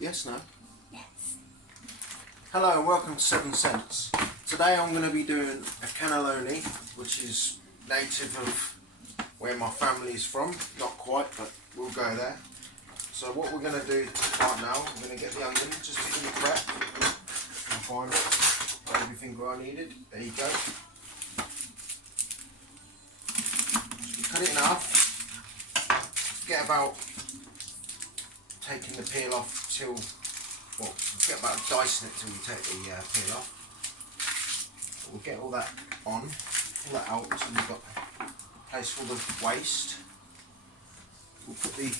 Yes, no? Yes. Hello and welcome to 7 Cents. Today I'm going to be doing a cannelloni, which is native of where my family is from. Not quite, but we'll go there. So what we're going to do right now, I'm going to get the onion just in the prep and find everything where I needed. There you go. Cut it in half. Get about taking the peel off till, well, get about dicing it till you take the peel off. We'll get all that on, all that out, so we've got a place for the waste. We'll put the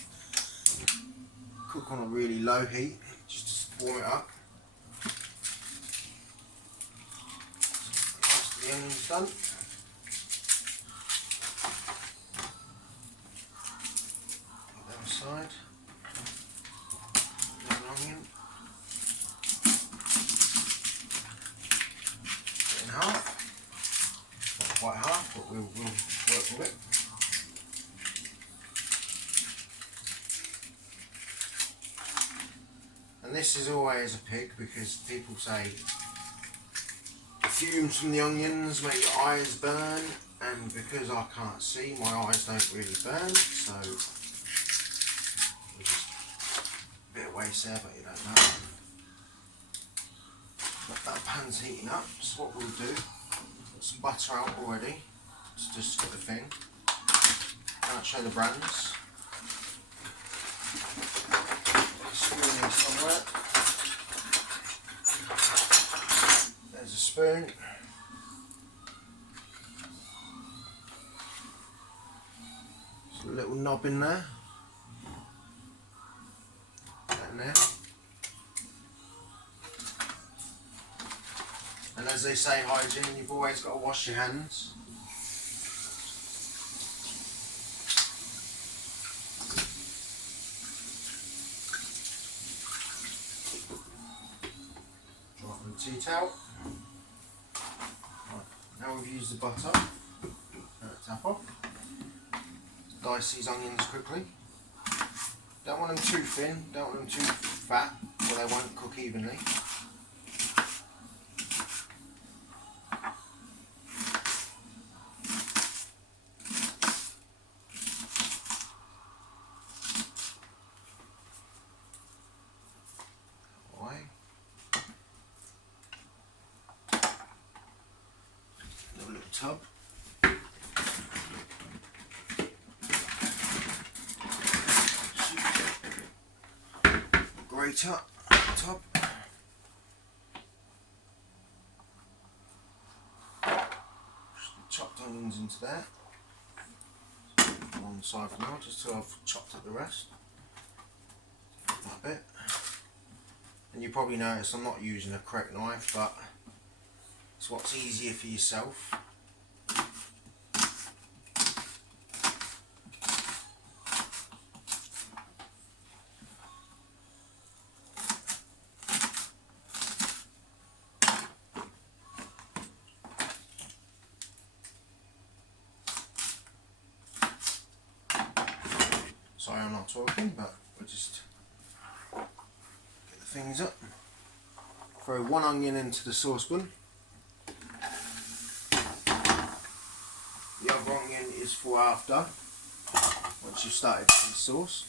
cook on a really low heat, just to warm it up. Once the onion's done, put that aside. Onion. Cut in half. Not quite half, but we'll work with it. And this is always a pig because people say the fumes from the onions make your eyes burn, and because I can't see, my eyes don't really burn, so a bit of waste there, but you don't know. That pan's heating up, so what we'll do, put some butter out already, it's just for the thing. Can't show the brands. Spoon in somewhere. There's a spoon. There's a little knob in there. There. And as they say, hygiene, you've always got to wash your hands. Right, on the tea towel. Right, now we've used the butter. Tap off. Dice these onions quickly. Don't want them too thin, don't want them too fat, or they won't cook evenly. Away. Little tub. Grater top. Chopped onions into there. On the side for now, just so I've chopped up the rest. That bit. And you probably notice I'm not using a correct knife, but it's what's easier for yourself. Sorry I'm not talking, but we'll just get the things up. Throw one onion into the saucepan. The other onion is for after, once you've started the sauce.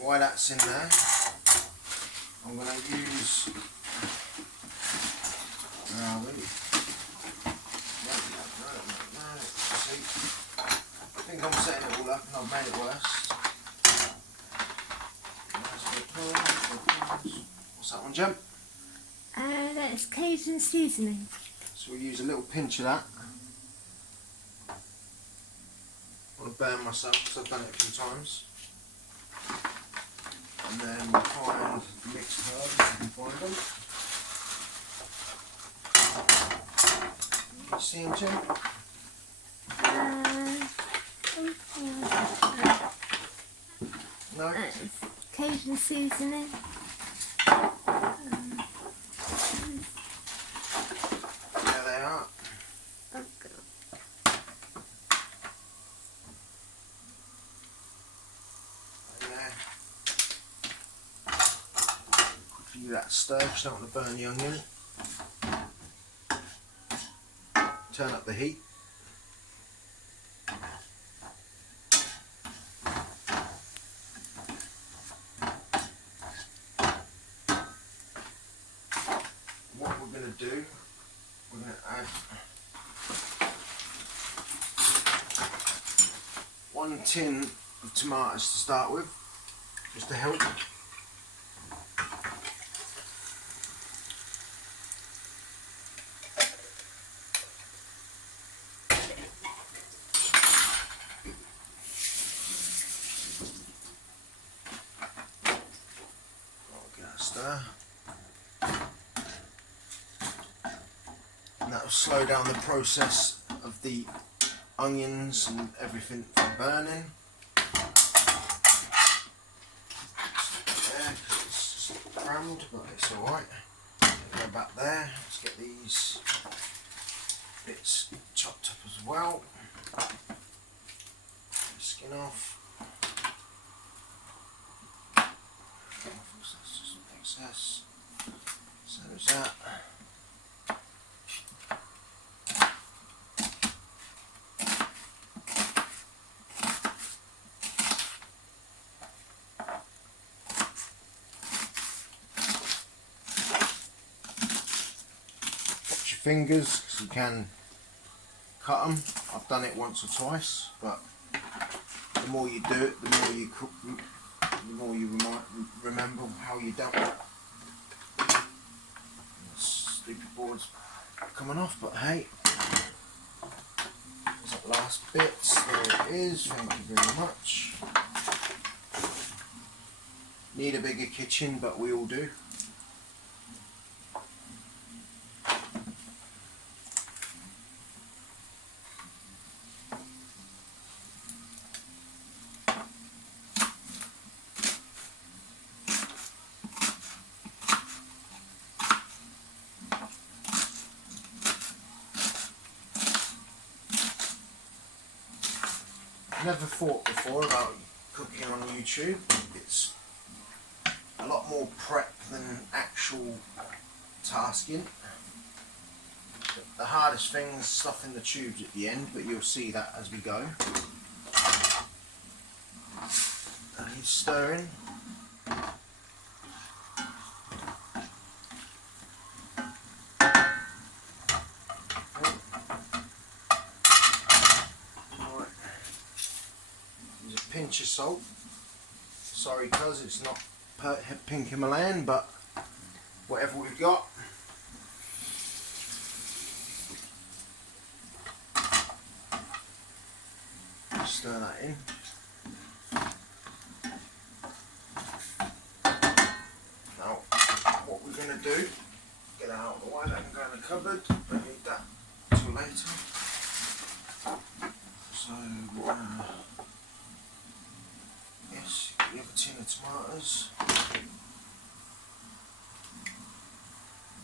While that's in there, I'm going to use I think I'm setting it all up and I've made it worse. What's that one, Jem? That's Cajun seasoning. So we'll use a little pinch of that. I want to burn myself because I've done it a few times. And then we'll find mixed herbs if you can find them. Can you see them, Jem? No? Cajun seasoning. There they are. Oh God. Give that a stir because you don't want to burn the onion. Turn up the heat. What we're going to do, we're going to add 1 tin of tomatoes to start with, just to help. Stir. And that will slow down the process of the onions and everything from burning. There, it's just crammed, but it's alright. Go back there. Let's get these bits chopped up as well. Skin off. That's just excess. So there's that. Watch your fingers because you can cut them. I've done it once or twice, but the more you do it, the more you cook, the more you remember how you dealt with it. Stupid board's coming off, but hey, there's that last bit. There it is. Thank you very much. Need a bigger kitchen, but we all do. Never thought before about cooking on YouTube. It's a lot more prep than actual tasking. The hardest thing is stuffing the tubes at the end, but you'll see that as we go. And he's stirring. Pinch of salt. Sorry cuz it's not pink Himalayan, but whatever we've got. Stir that in. Now what we're going to do, get that out of the way, that can go in the cupboard, don't need that until later. So yes, you have a tin of tomatoes.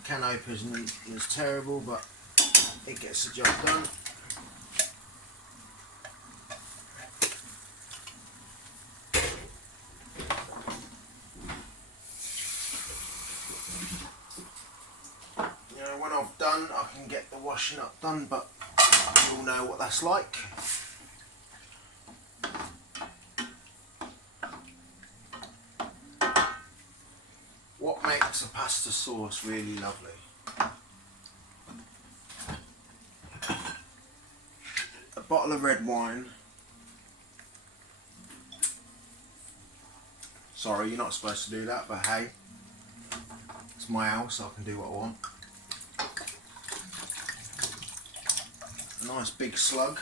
Can opener is terrible, but it gets the job done. You know, when I've done, I can get the washing up done, but you all know what that's like. What makes a pasta sauce really lovely? A bottle of red wine. Sorry, you're not supposed to do that, but hey, it's my house, so I can do what I want. A nice big slug.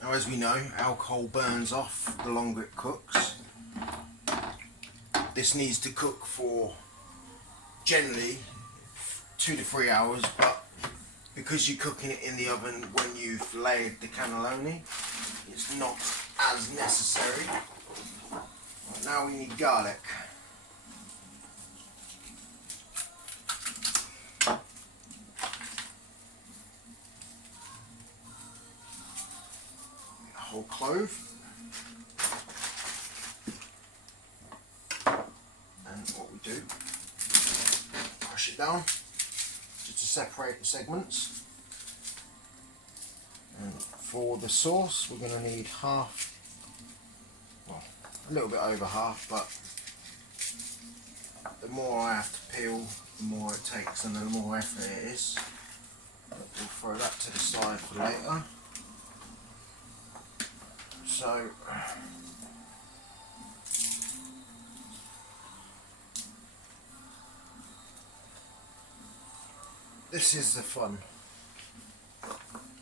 Now, as we know, alcohol burns off the longer it cooks. This needs to cook for generally 2 to 3 hours, but because you're cooking it in the oven when you've layered the cannelloni, it's not as necessary. Right, now we need garlic. whole clove. And what we do, crush it down just to separate the segments. And for the sauce, we're going to need half, well, a little bit over half, but the more I have to peel, the more it takes and the more effort it is. But we'll throw that to the side for later. So, this is the fun.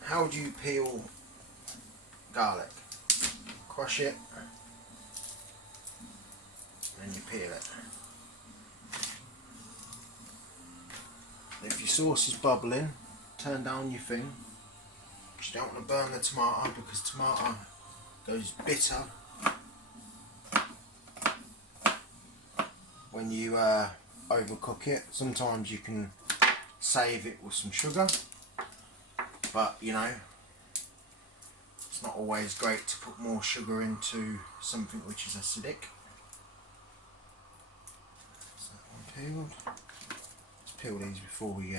How do you peel garlic? Crush it and you peel it. If your sauce is bubbling, turn down your thing. You don't want to burn the tomato because tomato goes bitter when you overcook it. Sometimes you can save it with some sugar, but you know, it's not always great to put more sugar into something which is acidic. Is that one peeled? Let's peel these before we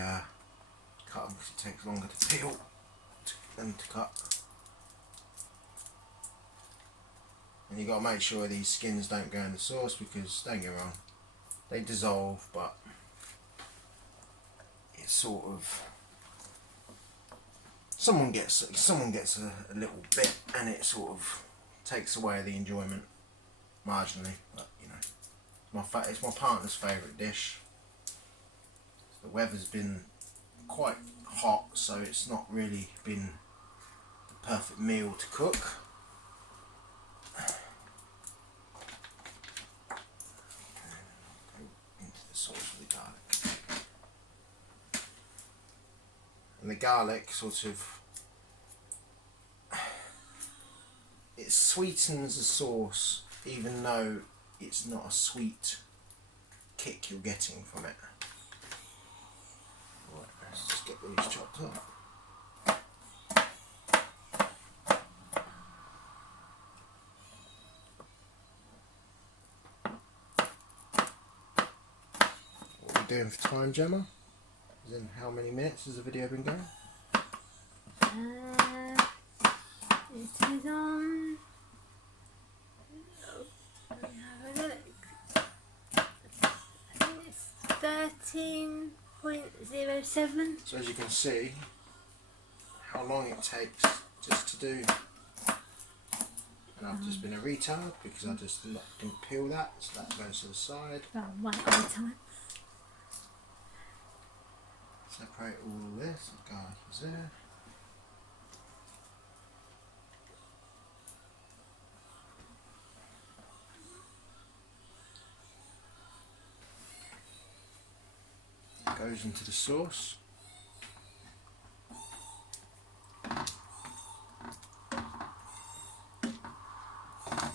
cut them because it takes longer to peel than to cut. And you've got to make sure these skins don't go in the sauce because, don't get me wrong, they dissolve, but it's sort of, someone gets a little bit and it sort of takes away the enjoyment marginally. But you know, it's my partner's favourite dish. The weather's been quite hot, so it's not really been the perfect meal to cook. Into the sauce with the garlic. And the garlic sort of, it sweetens the sauce even though it's not a sweet kick you're getting from it. Right, let's just get these chopped up. What are we doing for time, Gemma? As in, how many minutes has the video been going? It is on. Let me have a look. I think it's 13.07. So as you can see, how long it takes just to do. And I've just been a retard because I just didn't peel that, so that goes to the side. Oh, one at a time. Separate all of this, the garlic is there. It goes into the sauce.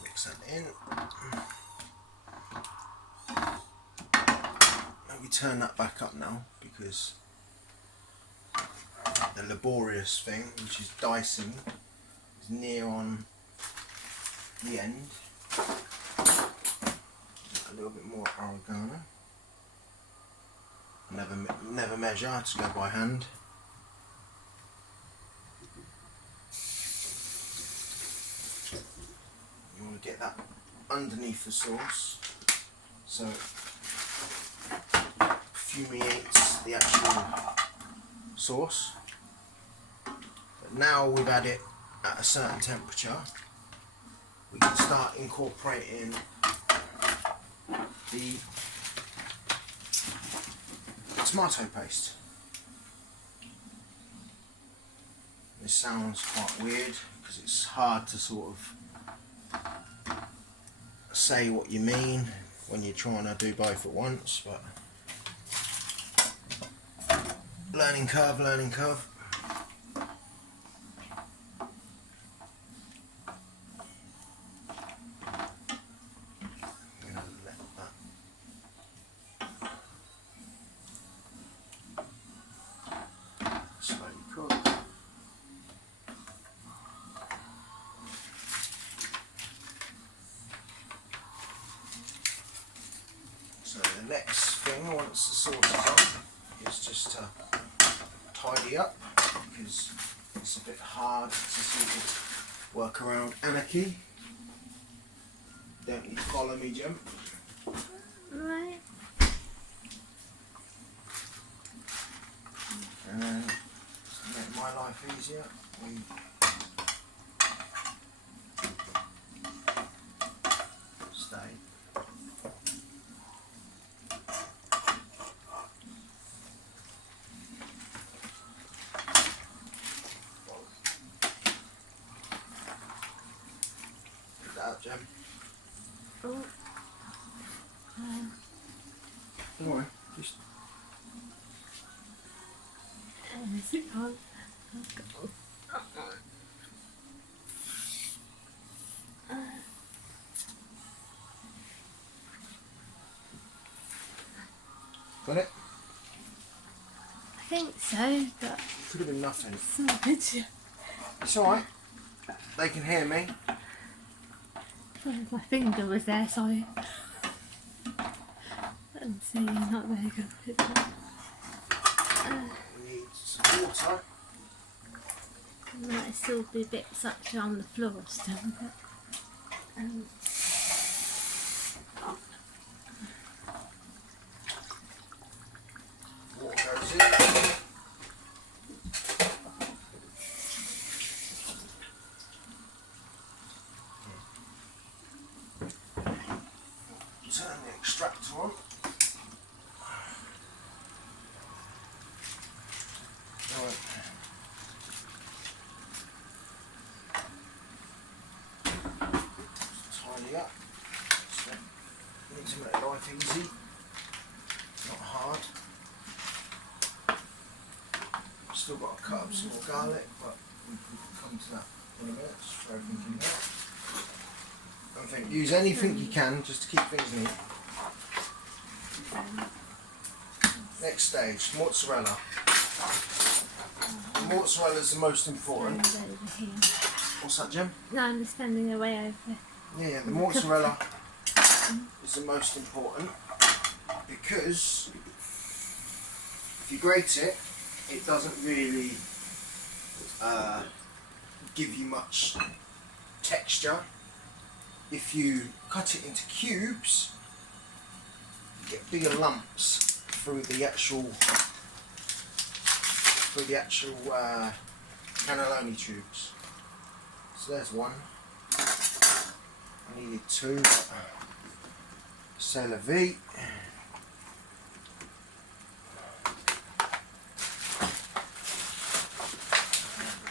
Mix that in. And we turn that back up now because the laborious thing, which is dicing, is near on the end. A little bit more oregano. Never measure, I just go by hand. You want to get that underneath the sauce so it fumigates the actual sauce. But now we've had it at a certain temperature, we can start incorporating the tomato paste. This sounds quite weird because it's hard to sort of say what you mean when you're trying to do both at once, but learning curve, learning curve. I'm gonna let that slowly cook. next thing once the sauce is on is just to tidy up, because it's a bit hard to sort of work around anarchy. Don't you follow me, Jim? Right. And to make my life easier, we stay. Pick that up, Jim. Oh. Don't worry, just Is it on? got it. I think so, but Could have been nothing. it's not good yet. It's alright. They can hear me. My finger was there, sorry. And see, not very good with that. We need some water. Might still be bits actually on the floor still, but Water goes in. Turn the extractor on. Right. Tidy up. So, need to make life easy, not hard. Still got to cut up some more garlic, but we can come to that in a minute. Just throw everything in there. I think use anything you can just to keep things neat. Next stage, mozzarella. The mozzarella is the most important. over here. What's that, Jim? No, I'm just bending away over. Yeah, the mozzarella is the most important, because if you grate it, it doesn't really give you much texture. If you cut it into cubes, you get bigger lumps through the actual cannelloni tubes. So there's one. I needed two, but c'est la vie.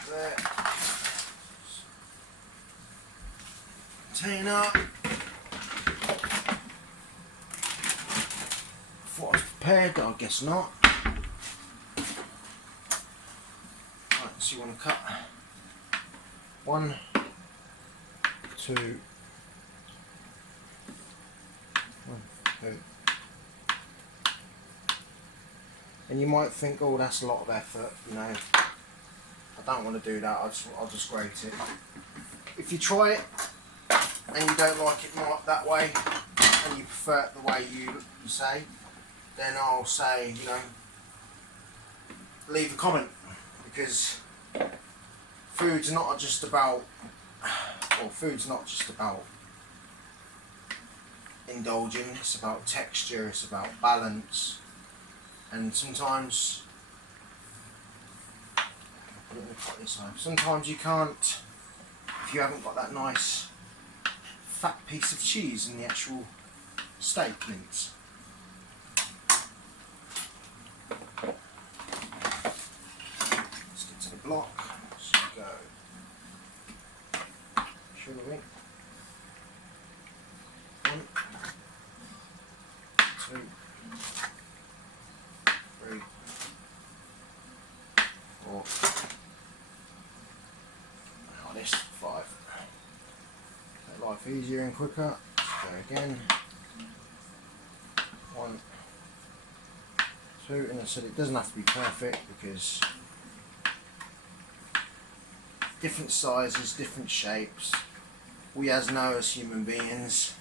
There. Container. Thought I was prepared, but I guess not. Right, so you want to cut 1, 2, 1, 2. And you might think, oh, that's a lot of effort, you know. I don't want to do that, I'll just grate it. If you try it and you don't like it that way, and you prefer it the way you say, then I'll say, you know, leave a comment, because food's not just about indulging, it's about texture, it's about balance, and sometimes you can't, if you haven't got that nice fat piece of cheese in the actual steak mince. Let's get to the block. So go. Shall we? 1, 2, 3, 4. Now this 5. Make life easier and quicker. Let's go again. 1, 2, and I said it doesn't have to be perfect, because different sizes, different shapes. We as know as human beings,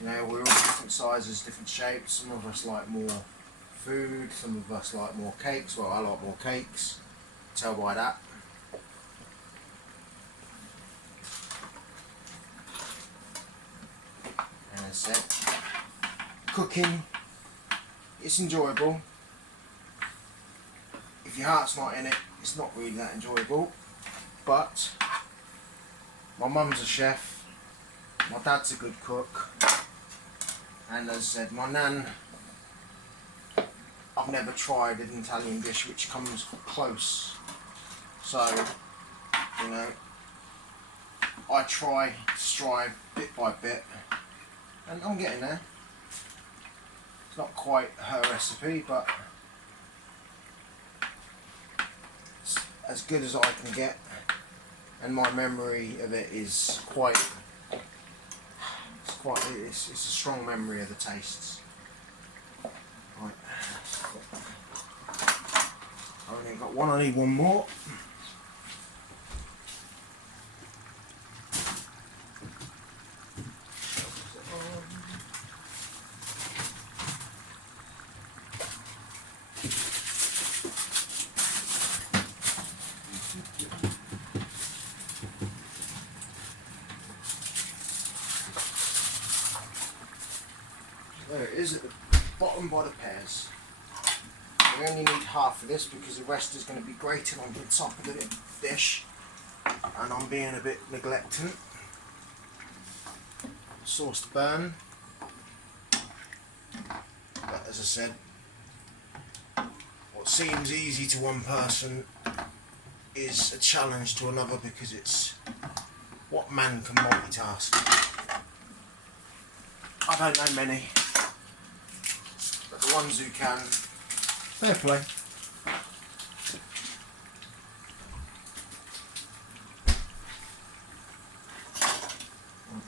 You know, we're all different sizes, different shapes. Some of us like more food, some of us like more cakes. Well, I like more cakes. Tell by that. And as I said, cooking, it's enjoyable. If your heart's not in it, it's not really that enjoyable. But my mum's a chef, my dad's a good cook, and as I said, my nan, I've never tried an Italian dish which comes close. So, you know, I try, strive bit by bit, and I'm getting there. It's not quite her recipe, but it's as good as I can get, and my memory of it is it's a strong memory of the tastes. Right. I've only got one, I need one more. There it is at the bottom by the pears. We only need half of this because the rest is going to be grated on the top of the dish, and I'm being a bit neglectant. Sauce to burn. But as I said, what seems easy to one person is a challenge to another because it's what man can multitask. I don't know many, but the ones who can, fair play.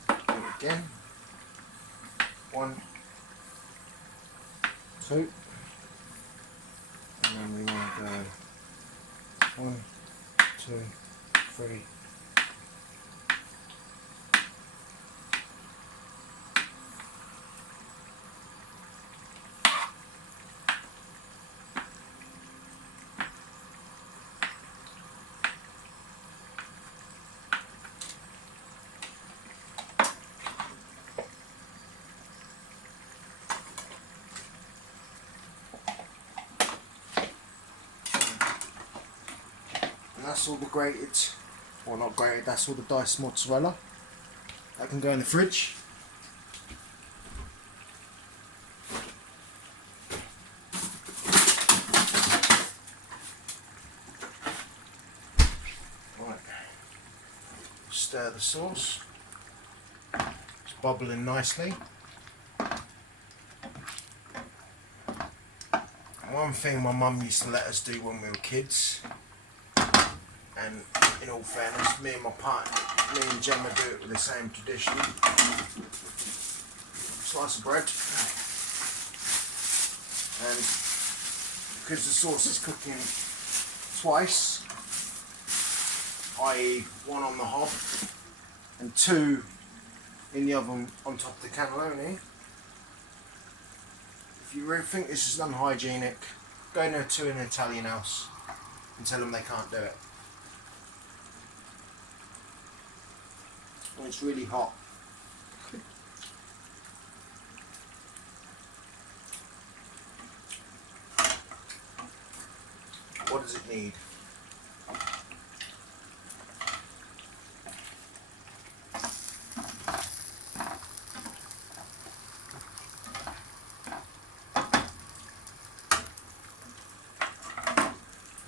Do it again. 1, 2, and then we want to go 1, 2, 3. And that's all the grated, or not grated, that's all the diced mozzarella. That can go in the fridge. Right. Stir the sauce. It's bubbling nicely. One thing my mum used to let us do when we were kids, and in all fairness, me and Gemma do it with the same tradition. Slice of bread, and because the sauce is cooking twice, i.e. 1 on the hob and 2 in the oven on top of the cannelloni. If you really think this is unhygienic, go to an Italian house and tell them they can't do it. And it's really hot. What does it need?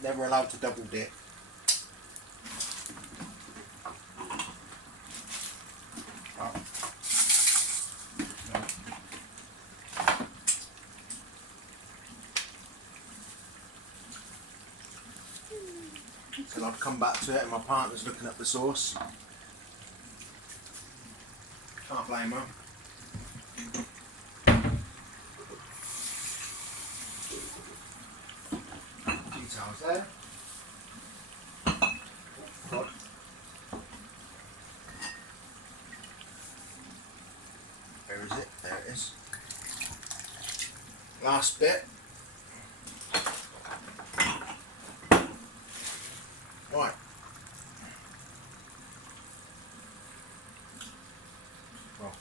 Never allowed to double dip. So I've come back to it and my partner's looking at the sauce. Can't blame her. Details there. God. Where is it? is. Last bit. Right. Well,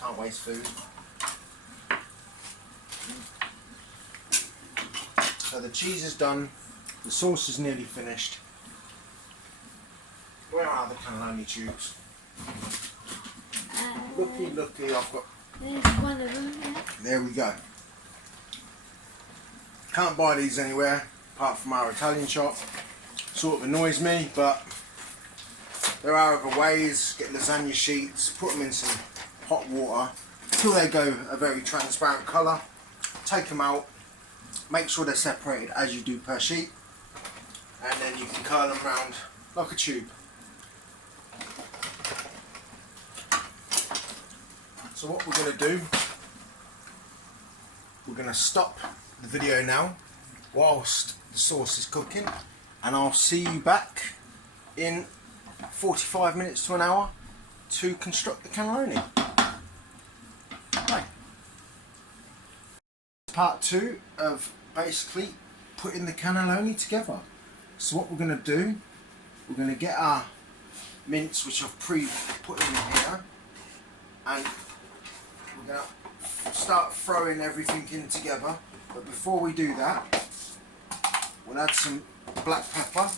can't waste food. So the cheese is done, the sauce is nearly finished. Where are the cannelloni tubes? Looky, I've got... There's one of them, yeah. There we go. Can't buy these anywhere apart from our Italian shop. Sort of annoys me, but there are other ways. Get lasagna sheets, put them in some hot water till they go a very transparent colour. Take them out, make sure they're separated as you do per sheet, and then you can curl them around like a tube. So what we're going to do, we're going to stop the video now whilst the sauce is cooking, and I'll see you back in 45 minutes to an hour to construct the cannelloni. Right. Part 2 of basically putting the cannelloni together. So what we're going to do, we're going to get our mince, which I've put in here, and we're going to start throwing everything in together. But before we do that, we'll add some black pepper.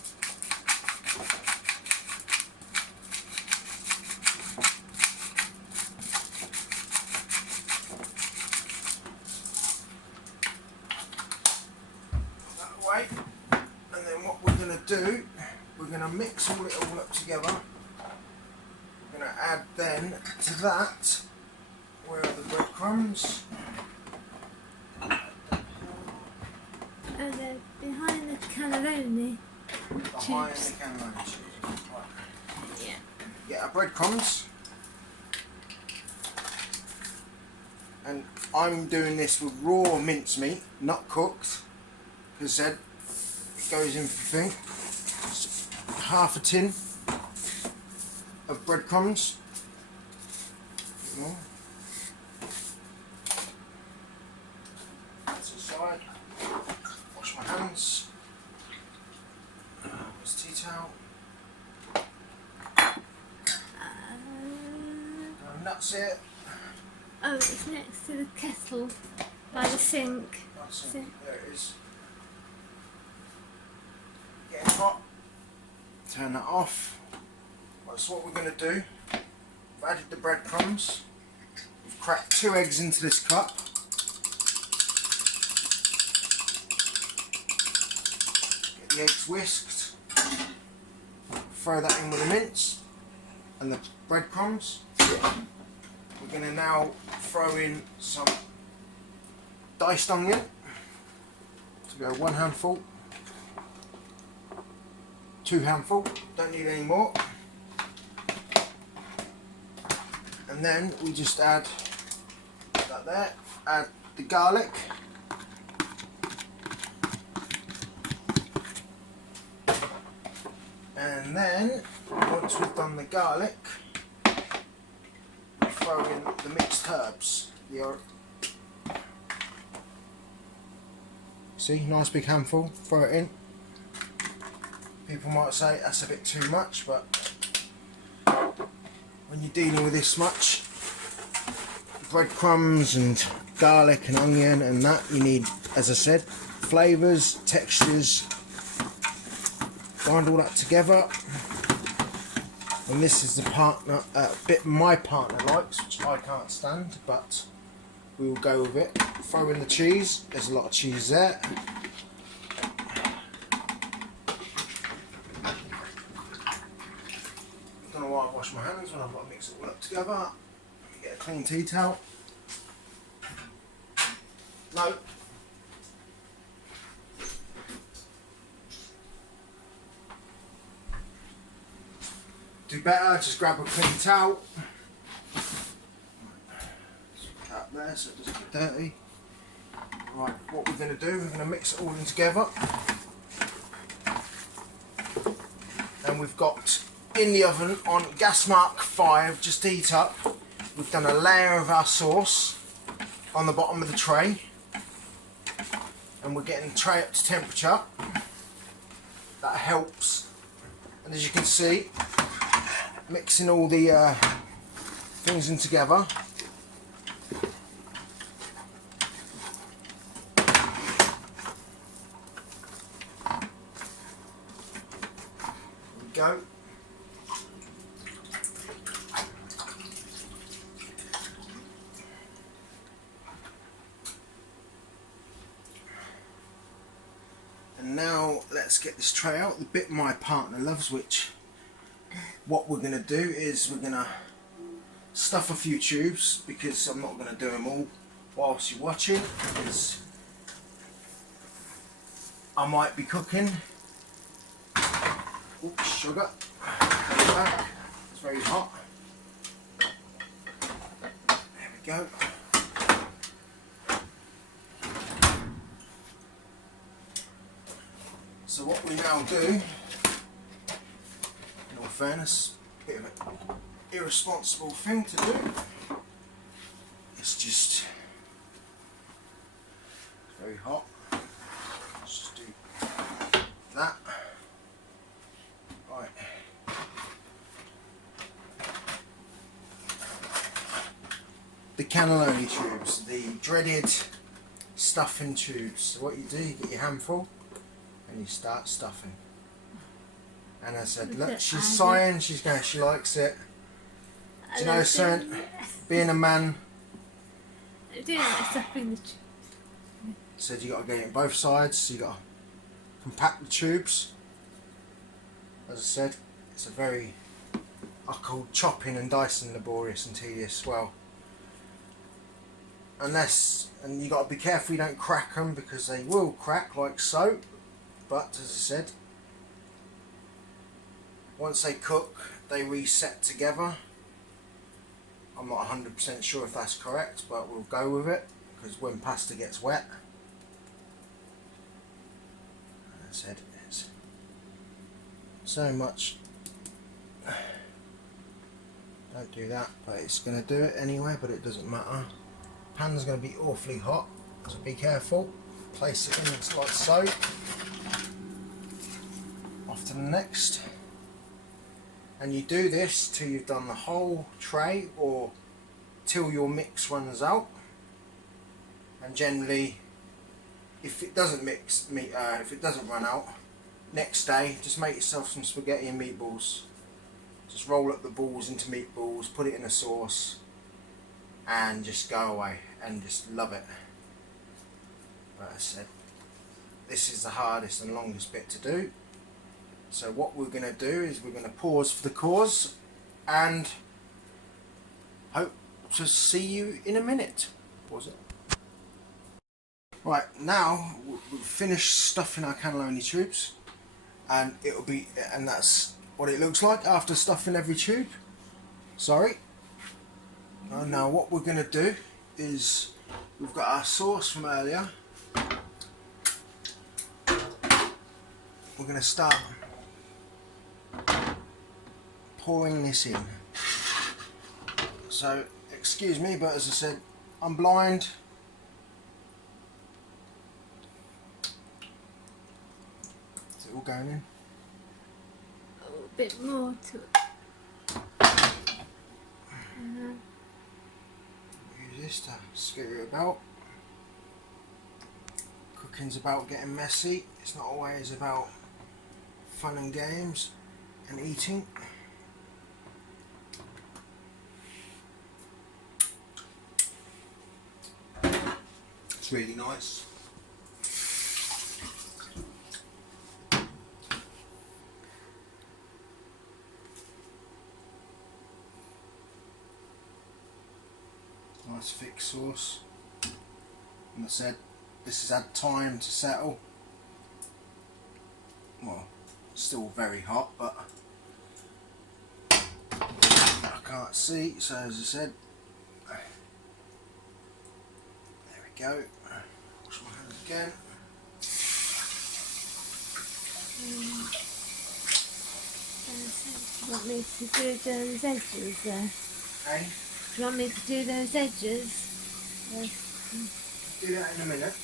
That way. And then what we're going to do, we're going to mix all it all up together. We're going to add then to that, where are the breadcrumbs? Oh, they're behind the cannelloni. Behind Chips. the cannelloni cheese. Right. Yeah. Get our breadcrumbs. And I'm doing this with raw mincemeat, not cooked. As I said, it goes in for thing. Half a tin of breadcrumbs. More. That's aside. Wash my hands. Where's tea towel? No nuts here. Oh, it's next to the kettle by the sink. There it is. Getting hot. Turn that off. Right, so what we're going to do, we've added the breadcrumbs. We've cracked 2 eggs into this cup. Get the eggs whisked. Throw that in with the mince and the breadcrumbs. We're going to now throw in some diced onion. To go 1 handful. 2 handful, don't need any more. And then we just add that there, add the garlic. And then, once we've done the garlic, we throw in the mixed herbs. See, nice big handful, throw it in. People might say that's a bit too much, but when you're dealing with this much breadcrumbs and garlic and onion and that, you need, as I said, flavours, textures, grind all that together. And this is the bit my partner likes, which I can't stand, but we will go with it. Throw in the cheese, there's a lot of cheese there. I don't know why I wash my hands when I've got to mix it all up together. Get a clean tea towel. No. Do better, just grab a clean towel. That there so it doesn't get dirty. Right, what we're going to do, we're going to mix it all in together. And we've got in the oven on gas mark 5, just to heat up, we've done a layer of our sauce on the bottom of the tray, and we're getting the tray up to temperature. That helps, and as you can see, mixing all the things in together. There we go. And now let's get this tray out, the bit my partner loves, which what we're going to do is we're going to stuff a few tubes, because I'm not going to do them all whilst you're watching, because I might be cooking. Oops, sugar. Back. It's very hot. There we go. So what we now do, in all fairness, a bit of an irresponsible thing to do, is just, it's very hot, let's just do that. Right. The cannelloni tubes, the dreaded stuffing tubes. So what you do, you get your handful and you start stuffing. And I said, look, she's sighing, she's going, she likes it. Do you know something? Being a man, doing that stuffing the tubes. Said you got to get it both sides, so you got to compact the tubes. As I said, it's a very, I call chopping and dicing laborious and tedious. Well, unless, and you got to be careful you don't crack them, because they will crack like so. But as I said, once they cook, they reset together. I'm not 100% sure if that's correct, but we'll go with it, because when pasta gets wet, as I said, it's so much. Don't do that, but it's going to do it anyway, but it doesn't matter. Pan's going to be awfully hot, so be careful. Place it in like so. Off to the next. And you do this till you've done the whole tray, or till your mix runs out. And generally, if it doesn't if it doesn't run out, next day just make yourself some spaghetti and meatballs. Just roll up the balls into meatballs, put it in a sauce, and just go away and just love it. But as I said, this is the hardest and longest bit to do. So what we're going to do is we're going to pause for the cause and hope to see you in a minute. Pause it. Right, now we've finished stuffing our cannelloni tubes, and that's what it looks like after stuffing every tube. Sorry. And now what we're going to do is, we've got our sauce from earlier. We're going to start pouring this in. So excuse me, but as I said, I'm blind. Is it all going in? A bit more to it. Use this to skewer it about. Cooking's about getting messy. It's not always about fun and games and eating. It's really nice. Nice thick sauce. And I said, this has had time to settle. Well, it's still very hot, but I can't see, so as I said, there we go. Wash my hands again. Want me to do those edges there? Okay. Do you want me to do those edges? Do that in a minute.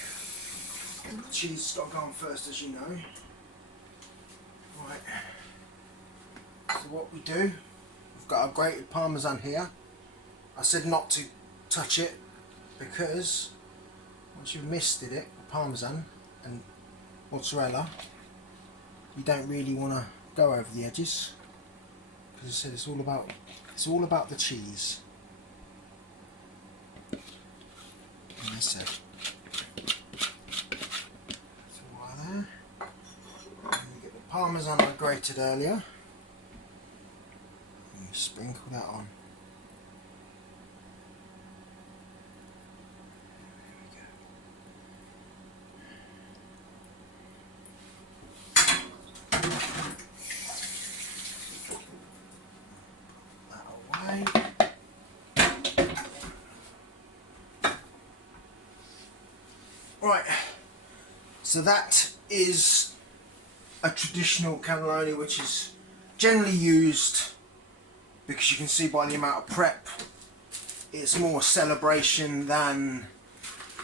The cheese has got to go on first, as you know. Right. So what we do, we've got our grated parmesan here. I said not to touch it because once you've misted it with parmesan and mozzarella, you don't really want to go over the edges, because I said it's all about the cheese. And that's it. So while there, and you get the parmesan I grated earlier, and you sprinkle that on. Right, so that is a traditional cannelloni, which is generally used, because you can see by the amount of prep, it's more celebration than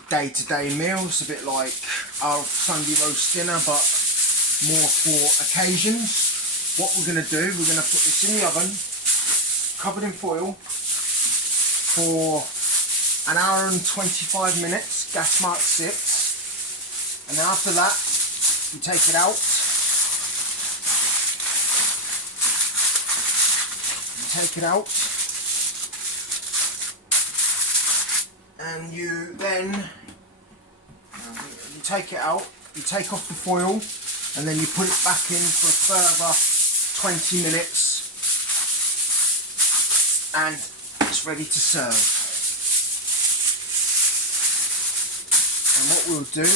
day-to-day meals, a bit like our Sunday roast dinner, but more for occasions. What we're going to do, we're going to put this in the oven, covered in foil, for an hour and 25 minutes, gas mark 6, and after that you take it out, and you then you take it out, you take off the foil, and then you put it back in for a further 20 minutes, and it's ready to serve. And what we'll do,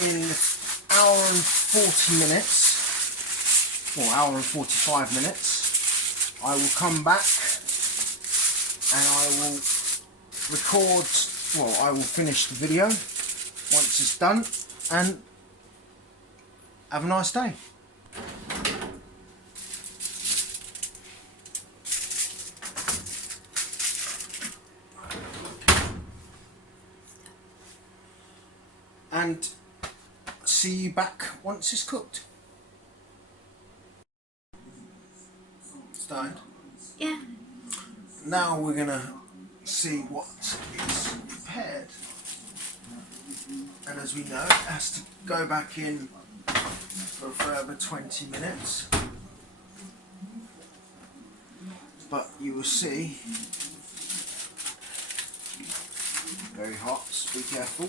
in an hour and 40 minutes, or hour and 45 minutes, I will come back and I will record, well, I will finish the video once it's done, and have a nice day. And see you back once it's cooked. Started? Yeah. Now we're gonna see what is prepared. And as we know, it has to go back in for a further 20 minutes. But you will see, very hot, so be careful.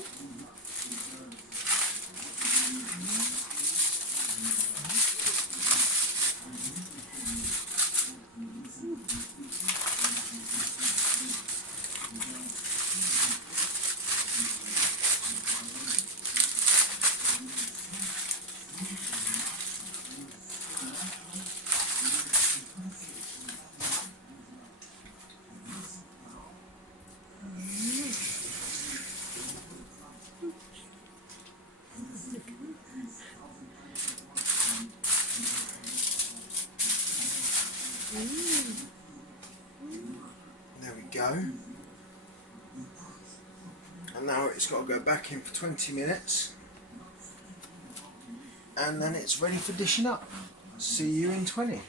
There we go. And now it's got to go back in for 20 minutes. And then it's ready for dishing up. See you in 20.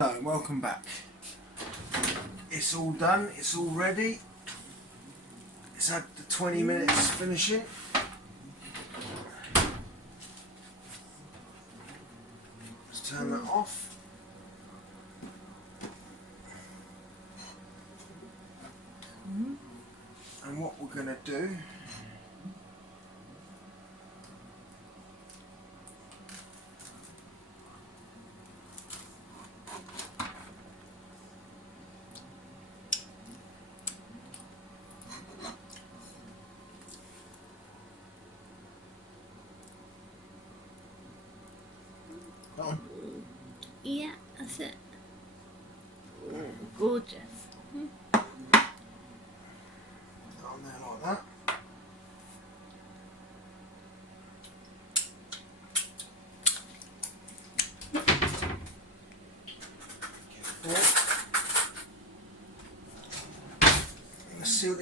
So, welcome back. It's all done, it's all ready. It's had the 20 minutes finishing. Let's turn that off. And what we're going to do, go on. Yeah, that's it. Ooh, gorgeous. On there like that.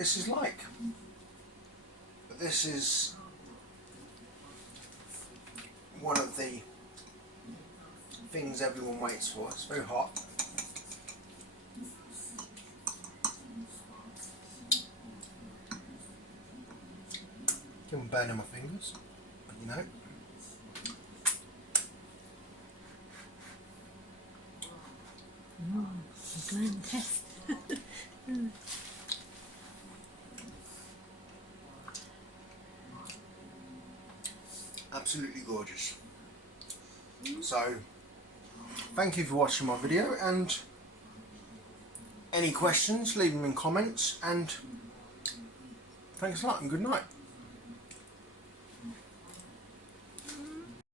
this is like. But this is one of the things everyone waits for. It's very hot. Still burning my fingers, but you know. Blind test. Absolutely gorgeous. So, thank you for watching my video, and any questions, leave them in comments, and thanks a lot and good night.